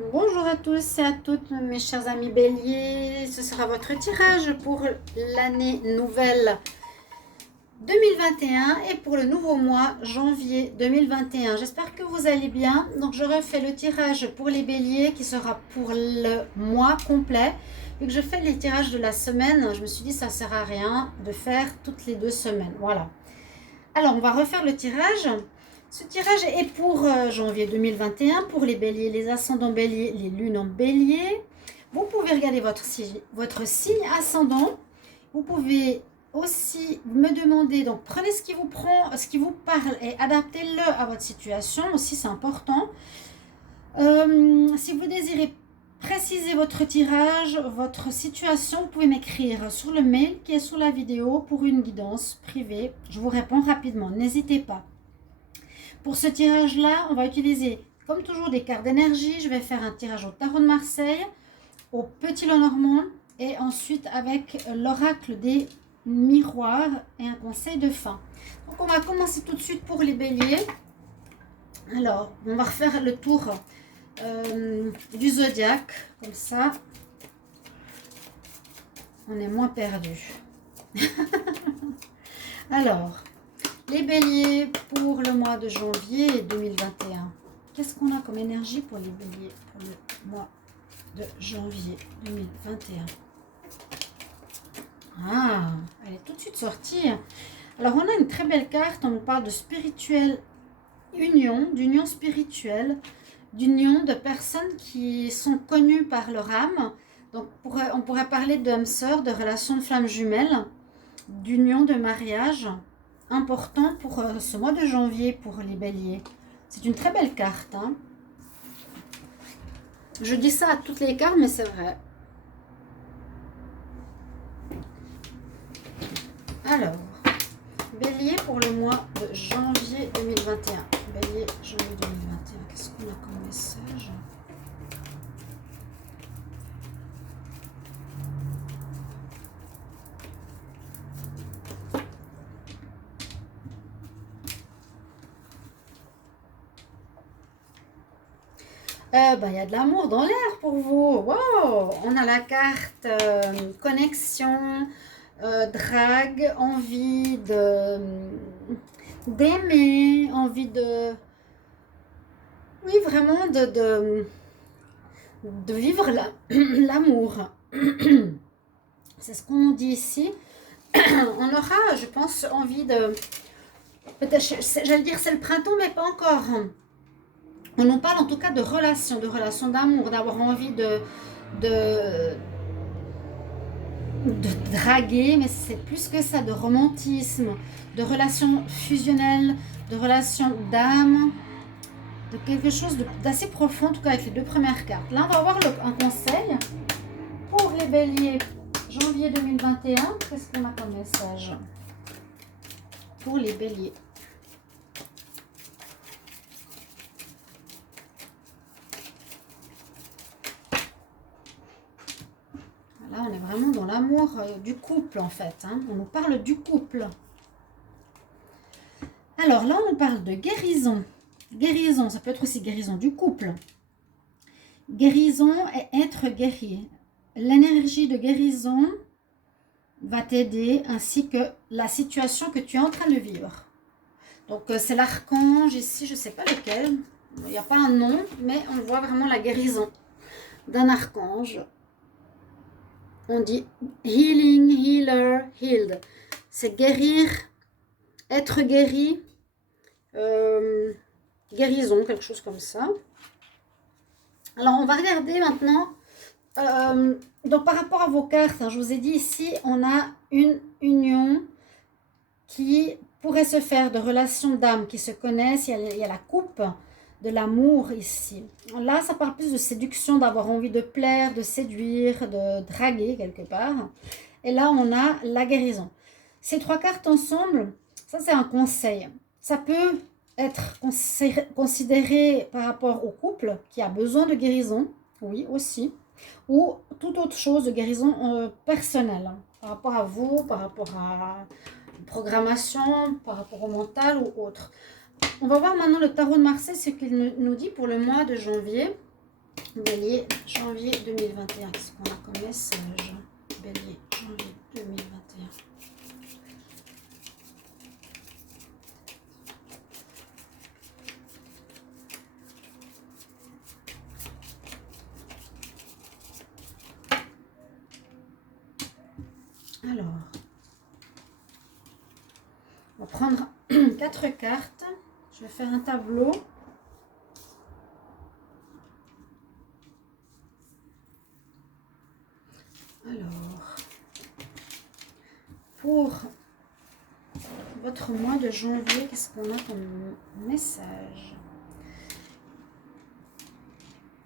Bonjour à tous et à toutes mes chers amis béliers, ce sera votre tirage pour l'année nouvelle 2021 et pour le nouveau mois janvier 2021. J'espère que vous allez bien. Donc je refais le tirage pour les béliers qui sera pour le mois complet. Vu que je fais les tirages de la semaine, je me suis dit ça ne sert à rien de faire toutes les 2 semaines. Voilà. Alors on va refaire le tirage. Ce tirage est pour janvier 2021, pour les béliers, les ascendants béliers, les lunes en bélier. Vous pouvez regarder votre signe ascendant. Vous pouvez aussi me demander, donc prenez ce qui vous prend, ce qui vous parle et adaptez-le à votre situation, aussi c'est important. Si vous désirez préciser votre tirage, votre situation, vous pouvez m'écrire sur le mail qui est sous la vidéo pour une guidance privée. Je vous réponds rapidement, n'hésitez pas. Pour ce tirage-là, on va utiliser, comme toujours, des cartes d'énergie. Je vais faire un tirage au tarot de Marseille, au petit Lenormand, et ensuite avec l'oracle des miroirs et un conseil de fin. Donc, on va commencer tout de suite pour les béliers. Alors, on va refaire le tour du zodiaque, comme ça, on est moins perdu. Alors, les béliers pour le mois de janvier 2021. Qu'est-ce qu'on a comme énergie pour les béliers pour le mois de janvier 2021? Ah, elle est tout de suite sortie. Alors, on a une très belle carte. On nous parle de spirituelle union, d'union spirituelle, d'union de personnes qui sont connues par leur âme. Donc, on pourrait parler d'âme sœur, de relation de flammes jumelles, d'union, de mariage important pour ce mois de janvier pour les béliers. C'est une très belle carte. Hein. Je dis ça à toutes les cartes, mais c'est vrai. Alors, bélier pour le mois de janvier 2021. Bélier, janvier 2021. Qu'est-ce qu'on a comme message ? Il y a de l'amour dans l'air pour vous. Wow! On a la carte connexion, drague, envie d'aimer, envie de... Oui, vraiment de vivre l'amour. C'est ce qu'on dit ici. On aura, je pense, envie de... Peut-être, j'allais dire c'est le printemps, mais pas encore. On nous parle en tout cas de relations d'amour, d'avoir envie de draguer, mais c'est plus que ça, de romantisme, de relations fusionnelles, de relations d'âme, de quelque chose d'assez profond, en tout cas avec les deux premières cartes. Là, on va voir un conseil pour les béliers janvier 2021. Qu'est-ce qu'on a comme message pour les béliers? Là, on est vraiment dans l'amour du couple, en fait. Hein. On nous parle du couple. Alors là, on nous parle de guérison. Guérison, ça peut être aussi guérison du couple. Guérison et être guéri. L'énergie de guérison va t'aider, ainsi que la situation que tu es en train de vivre. Donc, c'est l'archange ici, je ne sais pas lequel. Il n'y a pas un nom, mais on voit vraiment la guérison d'un archange. On dit healing, healer, healed. C'est guérir, être guéri, guérison, quelque chose comme ça. Alors, on va regarder maintenant. Donc, par rapport à vos cartes, hein, je vous ai dit ici, on a une union qui pourrait se faire de relations d'âme qui se connaissent. Il y a la coupe de l'amour ici. Là, ça parle plus de séduction, d'avoir envie de plaire, de séduire, de draguer quelque part. Et là, on a la guérison. Ces trois cartes ensemble, ça c'est un conseil. Ça peut être considéré par rapport au couple qui a besoin de guérison, oui aussi, ou toute autre chose de guérison personnelle, par rapport à vous, par rapport à une programmation, par rapport au mental ou autre. On va voir maintenant le tarot de Marseille, ce qu'il nous dit pour le mois de janvier. Bélier, janvier 2021. Qu'est-ce qu'on a comme message? Bélier, janvier 2021. Alors, on va prendre 4 cartes. Je vais faire un tableau. Alors, pour votre mois de janvier, qu'est-ce qu'on a comme message?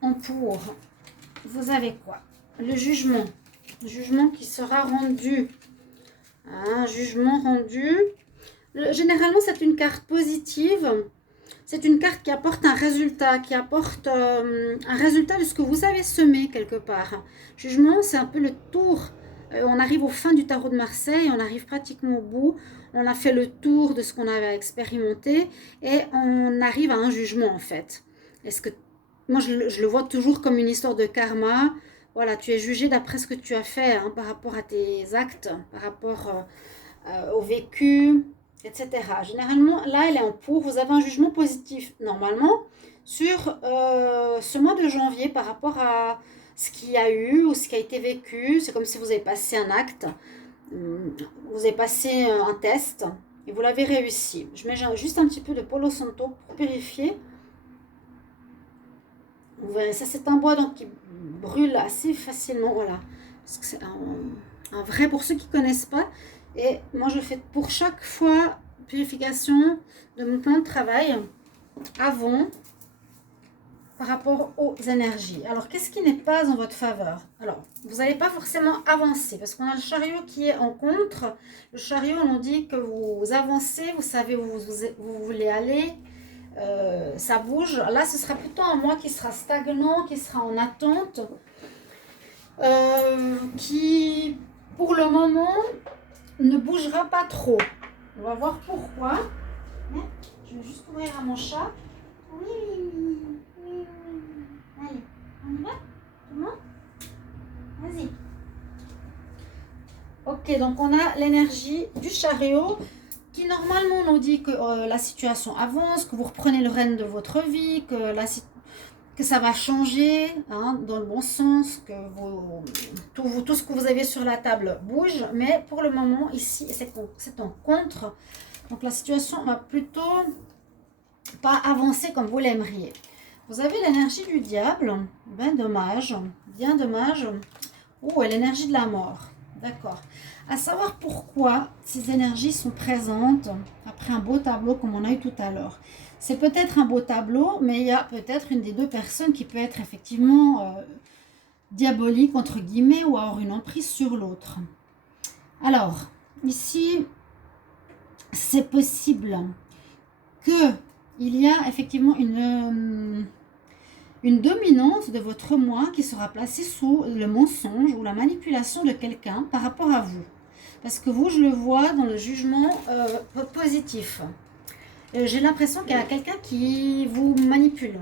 En pour, vous avez quoi? Le jugement. Le jugement qui sera rendu. Un jugement rendu. Généralement, c'est une carte positive. C'est une carte qui apporte un résultat, qui apporte un résultat de ce que vous avez semé quelque part. Jugement, c'est un peu le tour. On arrive aux fins du tarot de Marseille, on arrive pratiquement au bout. On a fait le tour de ce qu'on avait expérimenté et on arrive à un jugement en fait. Est-ce que moi, je le vois toujours comme une histoire de karma. Voilà, tu es jugé d'après ce que tu as fait hein, par rapport à tes actes, par rapport au vécu, etc. Généralement, là, elle est en pour. Vous avez un jugement positif, normalement, sur ce mois de janvier par rapport à ce qu'il y a eu ou ce qui a été vécu. C'est comme si vous avez passé un acte, vous avez passé un test et vous l'avez réussi. Je mets juste un petit peu de Palo Santo pour purifier. Vous verrez, ça c'est un bois donc qui brûle assez facilement, voilà. Parce que c'est un vrai, pour ceux qui ne connaissent pas. Et moi je fais pour chaque fois purification de mon plan de travail avant par rapport aux énergies. Alors qu'est-ce qui n'est pas en votre faveur? Alors vous n'allez pas forcément avancer parce qu'on a le chariot qui est en contre. Le chariot, on dit que vous avancez, vous savez où vous voulez aller. Ça bouge. Là, ce sera plutôt un mois qui sera stagnant, qui sera en attente, qui, pour le moment, ne bougera pas trop. On va voir pourquoi. Je vais juste ouvrir à mon chat. Oui, oui, oui, oui. Allez, on y va? Tout le monde? Vas-y. Ok, donc on a l'énergie du chariot qui normalement nous dit que la situation avance, que vous reprenez le règne de votre vie, que ça va changer hein, dans le bon sens, que tout ce que vous avez sur la table bouge. Mais pour le moment, ici, c'est en contre. Donc la situation va plutôt pas avancer comme vous l'aimeriez. Vous avez l'énergie du diable, bien dommage, bien dommage. Oh, et l'énergie de la mort, d'accord. À savoir pourquoi ces énergies sont présentes après un beau tableau comme on a eu tout à l'heure. C'est peut-être un beau tableau, mais il y a peut-être une des deux personnes qui peut être effectivement diabolique, entre guillemets, ou avoir une emprise sur l'autre. Alors, ici, c'est possible qu'il y a effectivement une dominance de votre moi qui sera placée sous le mensonge ou la manipulation de quelqu'un par rapport à vous. Parce que vous, je le vois dans le jugement positif. J'ai l'impression qu'il y a quelqu'un qui vous manipule.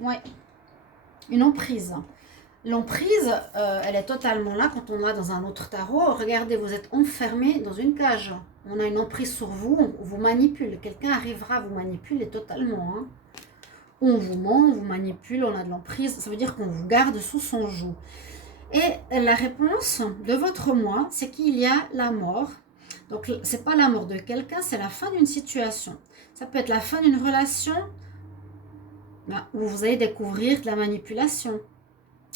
Ouais. Une emprise. L'emprise, elle est totalement là quand on va dans un autre tarot. Regardez, vous êtes enfermé dans une cage. On a une emprise sur vous, on vous manipule. Quelqu'un arrivera à vous manipuler totalement. Hein. On vous ment, on vous manipule, on a de l'emprise. Ça veut dire qu'on vous garde sous son joug. Et la réponse de votre moi, c'est qu'il y a la mort. Donc, ce n'est pas la mort de quelqu'un, c'est la fin d'une situation. Ça peut être la fin d'une relation où vous allez découvrir de la manipulation.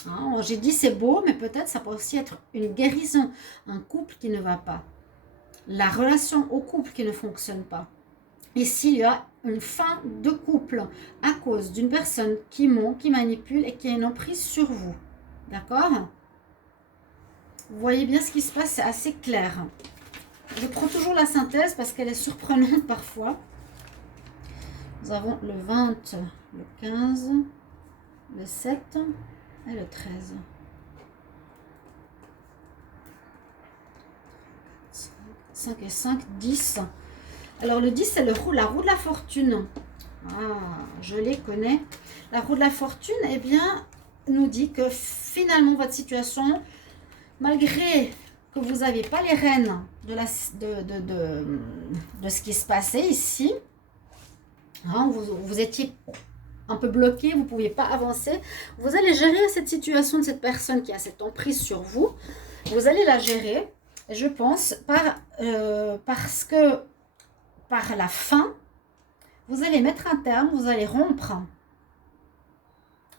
Hein, j'ai dit c'est beau, mais peut-être ça peut aussi être une guérison. Un couple qui ne va pas. La relation au couple qui ne fonctionne pas. Ici, il y a une fin de couple à cause d'une personne qui ment, qui manipule et qui a une emprise sur vous. D'accord ? Vous voyez bien ce qui se passe, c'est assez clair. Je prends toujours la synthèse parce qu'elle est surprenante parfois. Nous avons le 20, le 15, le 7 et le 13. 5 et 5, 10. Alors le 10, c'est la roue de la fortune. Ah, je les connais. La roue de la fortune, eh bien, nous dit que finalement votre situation, malgré que vous n'avez pas les rênes de ce qui se passait ici, hein, vous étiez un peu bloqué, vous ne pouviez pas avancer, vous allez gérer cette situation de cette personne qui a cette emprise sur vous, vous allez la gérer, je pense, parce que par la fin, vous allez mettre un terme, vous allez rompre.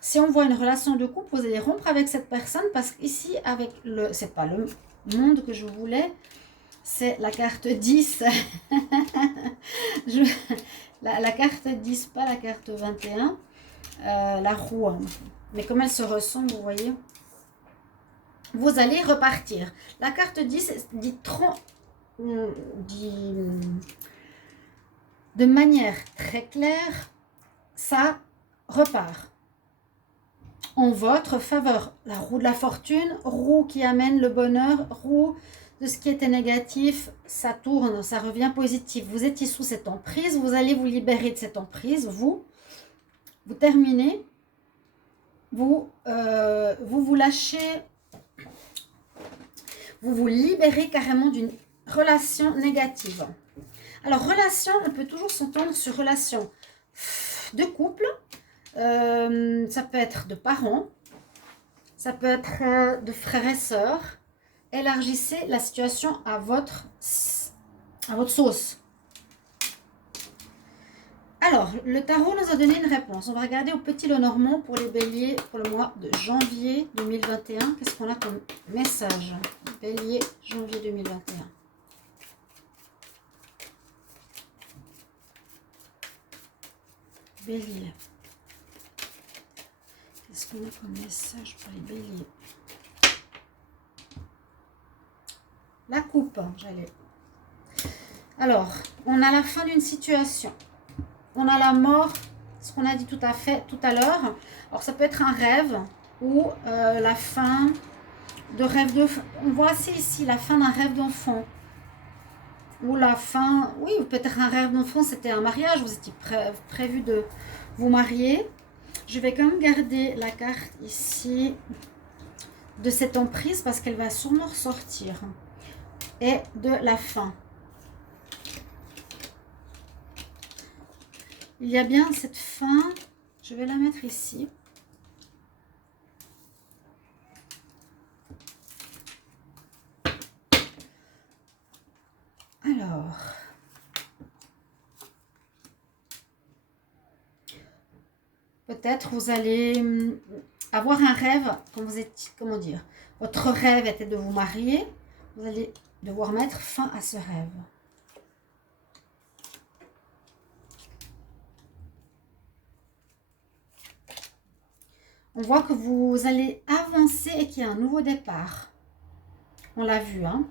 Si on voit une relation de couple, vous allez rompre avec cette personne parce qu'ici, c'est pas le monde que je voulais, c'est la carte 10. La carte 10, pas la carte 21, la roue. Mais comme elle se ressemble, vous voyez, vous allez repartir. La carte 10 dit de manière très claire, ça repart en votre faveur. La roue de la fortune, roue qui amène le bonheur, roue de ce qui était négatif, ça tourne, ça revient positif. Vous étiez sous cette emprise, vous allez vous libérer de cette emprise, vous terminez, vous lâchez, vous vous libérez carrément d'une relation négative. Alors, relation, on peut toujours s'entendre sur relation de couple, ça peut être de parents, ça peut être de frères et sœurs. Élargissez la situation à votre sauce. Alors, le tarot nous a donné une réponse. On va regarder au Petit Lenormand pour les béliers pour le mois de janvier 2021. Qu'est-ce qu'on a comme message? Bélier, janvier 2021. Bélier. Qu'est-ce qu'on a comme message pour les béliers? La coupe, j'allais. Alors, on a la fin d'une situation. On a la mort, ce qu'on a dit tout à l'heure. Alors, ça peut être un rêve ou la fin de rêve de... On voit ici la fin d'un rêve d'enfant. Ou la fin... Oui, peut-être un rêve d'enfant, c'était un mariage. Vous étiez prévu de vous marier. Je vais quand même garder la carte ici de cette emprise parce qu'elle va sûrement ressortir. Et de la fin. Il y a bien cette fin, je vais la mettre ici. Alors, peut-être vous allez avoir un rêve, quand vous êtes, comment dire, votre rêve était de vous marier, vous allez devoir mettre fin à ce rêve. On voit que vous allez avancer et qu'il y a un nouveau départ. On l'a vu, hein.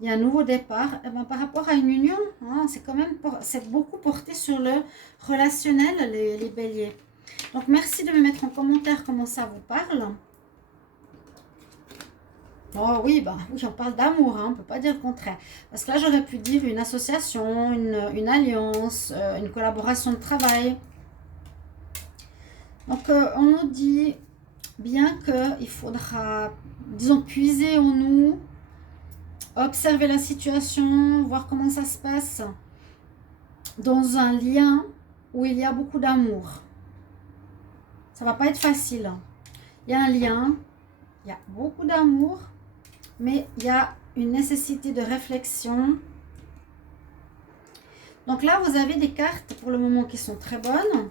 Il y a un nouveau départ. Eh ben, par rapport à une union, hein, c'est beaucoup porté sur le relationnel, les béliers. Donc, merci de me mettre en commentaire comment ça vous parle. Oh oui, oui, on parle d'amour, hein, on ne peut pas dire le contraire. Parce que là, j'aurais pu dire une association, une alliance, une collaboration de travail. Donc, on nous dit bien qu'il faudra, disons, puiser en nous, observer la situation, voir comment ça se passe dans un lien où il y a beaucoup d'amour. Ça ne va pas être facile. Il y a un lien, il y a beaucoup d'amour, mais il y a une nécessité de réflexion. Donc là, vous avez des cartes pour le moment qui sont très bonnes.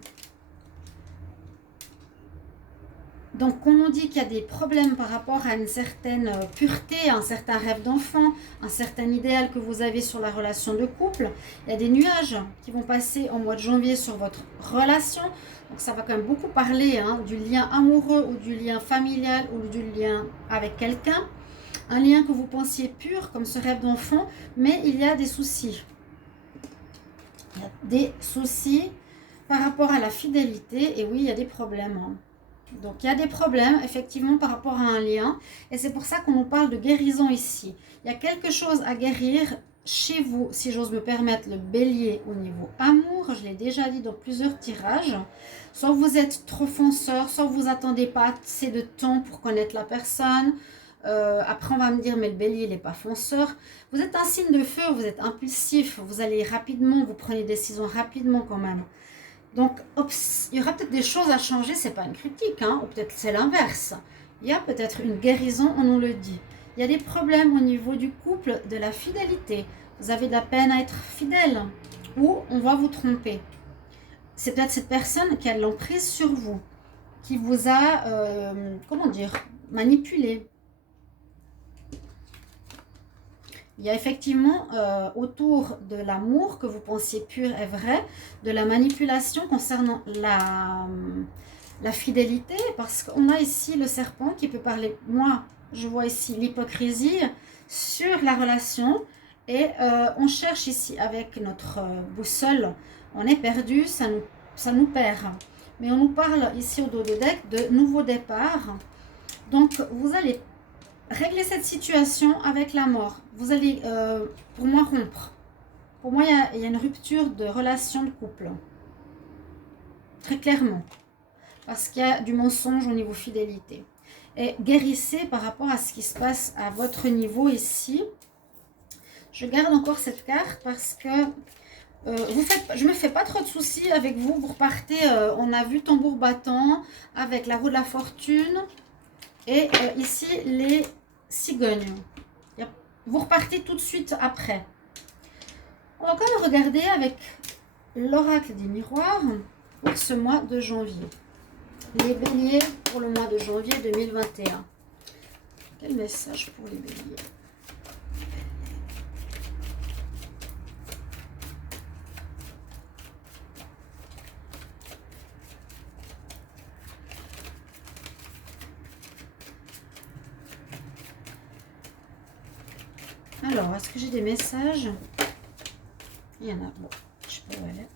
Donc, on nous dit qu'il y a des problèmes par rapport à une certaine pureté, un certain rêve d'enfant, un certain idéal que vous avez sur la relation de couple. Il y a des nuages qui vont passer en mois de janvier sur votre relation. Donc, ça va quand même beaucoup parler hein, du lien amoureux ou du lien familial ou du lien avec quelqu'un. Un lien que vous pensiez pur, comme ce rêve d'enfant, mais il y a des soucis. Il y a des soucis par rapport à la fidélité. Et oui, il y a des problèmes. Hein. Donc, il y a des problèmes, effectivement, par rapport à un lien. Et c'est pour ça qu'on nous parle de guérison ici. Il y a quelque chose à guérir chez vous, si j'ose me permettre, le bélier au niveau amour, je l'ai déjà dit dans plusieurs tirages, soit vous êtes trop fonceur, soit vous attendez pas assez de temps pour connaître la personne. Après, on va me dire, mais le bélier, il n'est pas fonceur. Vous êtes un signe de feu, vous êtes impulsif, vous allez rapidement, vous prenez des décisions rapidement quand même. Donc, il y aura peut-être des choses à changer, c'est pas une critique, hein, ou peut-être c'est l'inverse. Il y a peut-être une guérison, on nous le dit. Il y a des problèmes au niveau du couple, de la fidélité. Vous avez de la peine à être fidèle, ou on va vous tromper. C'est peut-être cette personne qui a de l'emprise sur vous, qui vous a, comment dire, manipulé. Il y a effectivement autour de l'amour que vous pensiez pur et vrai, de la manipulation concernant la fidélité, parce qu'on a ici le serpent qui peut parler, moi je vois ici l'hypocrisie sur la relation, et on cherche ici avec notre boussole, on est perdu, ça nous perd. Mais on nous parle ici au dos de deck de nouveau départ. Donc vous allez régler cette situation avec la mort. Vous allez, pour moi, rompre. Pour moi, il y a une rupture de relation de couple. Très clairement. Parce qu'il y a du mensonge au niveau fidélité. Et guérissez par rapport à ce qui se passe à votre niveau ici. Je garde encore cette carte parce que je me fais pas trop de soucis avec vous. Vous repartez, on a vu tambour battant avec la roue de la fortune. Et ici, les cigognes. Vous repartez tout de suite après. On va quand même regarder avec l'oracle des miroirs pour ce mois de janvier. Les béliers pour le mois de janvier 2021. Quel message pour les béliers? Alors, est-ce que j'ai des messages? Il y en a. Bon, je sais pas où elle est.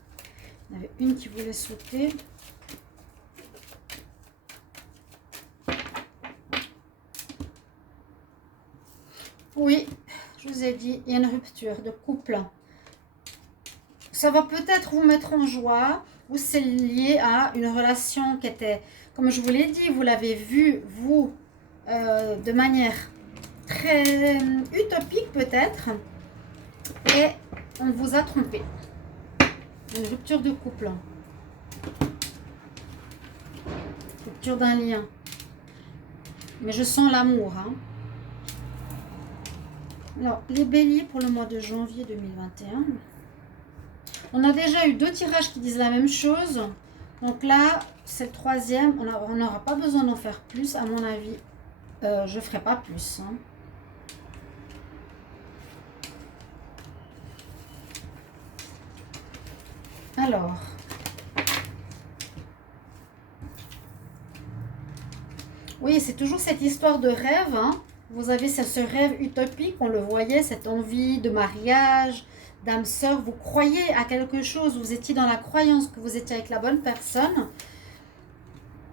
Il y en avait une qui voulait sauter. Oui, je vous ai dit, il y a une rupture de couple. Ça va peut-être vous mettre en joie, ou c'est lié à une relation qui était, comme je vous l'ai dit, vous l'avez vu, vous, de manière très utopique peut-être, et on vous a trompé. Une rupture de couple. Rupture d'un lien. Mais je sens l'amour, hein. Alors, les béliers pour le mois de janvier 2021. On a déjà eu 2 tirages qui disent la même chose. Donc là, c'est le 3e. On n'aura pas besoin d'en faire plus, à mon avis. Je ne ferai pas plus. Hein. Alors. Oui, c'est toujours cette histoire de rêve. Hein. Vous avez ce rêve utopique, on le voyait, cette envie de mariage, d'âme sœur. Vous croyez à quelque chose, vous étiez dans la croyance que vous étiez avec la bonne personne.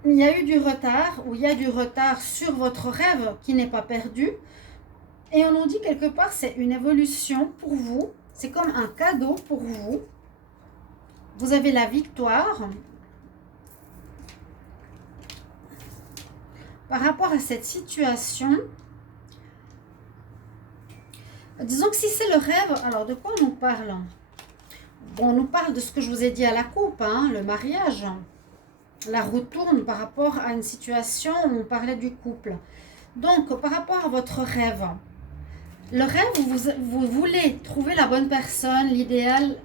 Il y a eu du retard, ou il y a du retard sur votre rêve qui n'est pas perdu. Et on nous dit quelque part, c'est une évolution pour vous. C'est comme un cadeau pour vous. Vous avez la victoire. Par rapport à cette situation, disons que si c'est le rêve, alors de quoi on nous parle? Bon, on nous parle de ce que je vous ai dit à la coupe, hein, le mariage. La roue tourne par rapport à une situation où on parlait du couple. Donc, par rapport à votre rêve, le rêve, vous voulez trouver la bonne personne, l'idéal,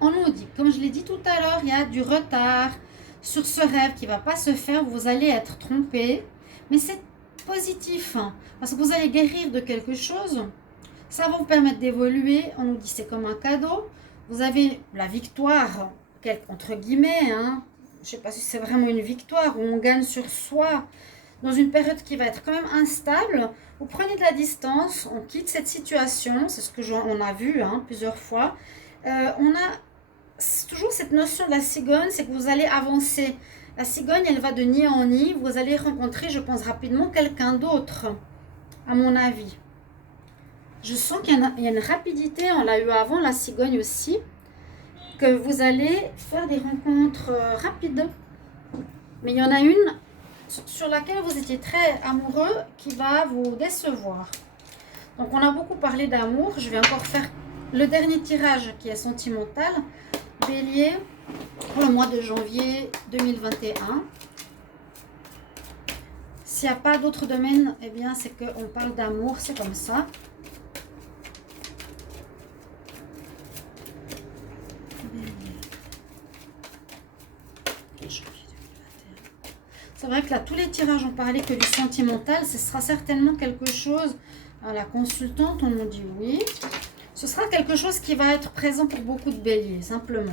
on nous dit, comme je l'ai dit tout à l'heure, il y a du retard sur ce rêve qui ne va pas se faire, vous allez être trompé, mais c'est positif, hein, parce que vous allez guérir de quelque chose, ça va vous permettre d'évoluer, on nous dit c'est comme un cadeau, vous avez la victoire, entre guillemets, hein, je ne sais pas si c'est vraiment une victoire, où on gagne sur soi, dans une période qui va être quand même instable, vous prenez de la distance, on quitte cette situation, c'est ce que on a vu hein, plusieurs fois, on a toujours cette notion de la cigogne, c'est que vous allez avancer. La cigogne, elle va de nid en nid. Vous allez rencontrer, je pense, rapidement quelqu'un d'autre, à mon avis. Je sens qu'il y a une rapidité, on l'a eu avant, la cigogne aussi, que vous allez faire des rencontres rapides. Mais il y en a une sur laquelle vous étiez très amoureux qui va vous décevoir. Donc on a beaucoup parlé d'amour. Je vais encore faire le dernier tirage qui est sentimental. Bélier pour le mois de janvier 2021. S'il n'y a pas d'autres domaines, eh bien c'est qu'on parle d'amour, c'est comme ça. C'est vrai que là, tous les tirages ont parlé que du sentimental, ce sera certainement quelque chose, à la consultante, on nous dit oui. Ce sera quelque chose qui va être présent pour beaucoup de béliers, simplement.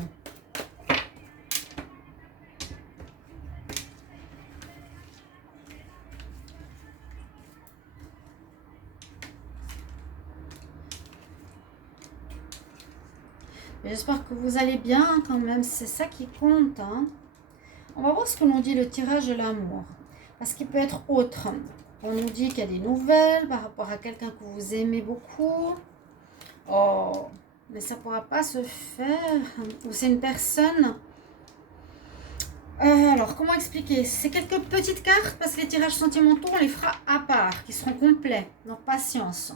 J'espère que vous allez bien quand même, c'est ça qui compte. Hein. On va voir ce que nous dit le tirage de l'amour. Parce qu'il peut être autre. On nous dit qu'il y a des nouvelles par rapport à quelqu'un que vous aimez beaucoup. Oh, mais ça ne pourra pas se faire. Ou c'est une personne. Alors, comment expliquer? C'est quelques petites cartes parce que les tirages sentimentaux, on les fera à part, qui seront complets. Donc, patience.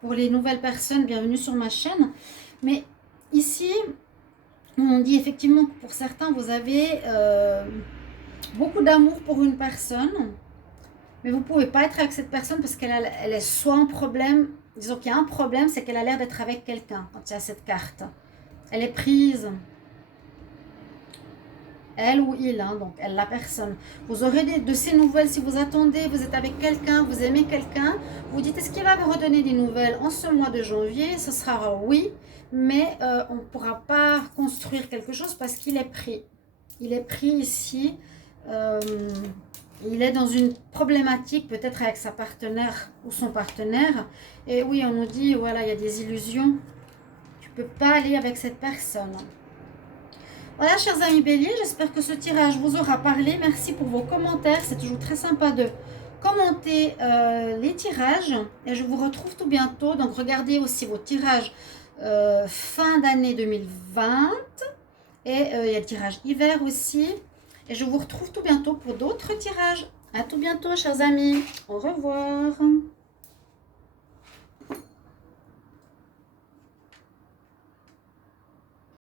Pour les nouvelles personnes, bienvenue sur ma chaîne. Mais ici, on dit effectivement que pour certains, vous avez beaucoup d'amour pour une personne. Mais vous ne pouvez pas être avec cette personne parce qu'elle est soit en problème. Disons qu'il y a un problème, c'est qu'elle a l'air d'être avec quelqu'un quand il y a cette carte. Elle est prise. Elle ou il, hein, donc elle, la personne. Vous aurez de ces nouvelles si vous attendez, vous êtes avec quelqu'un, vous aimez quelqu'un. Vous dites, est-ce qu'il va me redonner des nouvelles en ce mois de janvier? Ce sera oui, mais on ne pourra pas construire quelque chose parce qu'il est pris. Il est pris ici. Il est dans une problématique peut-être avec sa partenaire ou son partenaire. Et oui, on nous dit, voilà, il y a des illusions. Tu ne peux pas aller avec cette personne. Voilà, chers amis béliers, j'espère que ce tirage vous aura parlé. Merci pour vos commentaires. C'est toujours très sympa de commenter les tirages. Et je vous retrouve tout bientôt. Donc, regardez aussi vos tirages fin d'année 2020. Et il y a le tirage hiver aussi. Et je vous retrouve tout bientôt pour d'autres tirages. À tout bientôt, chers amis. Au revoir.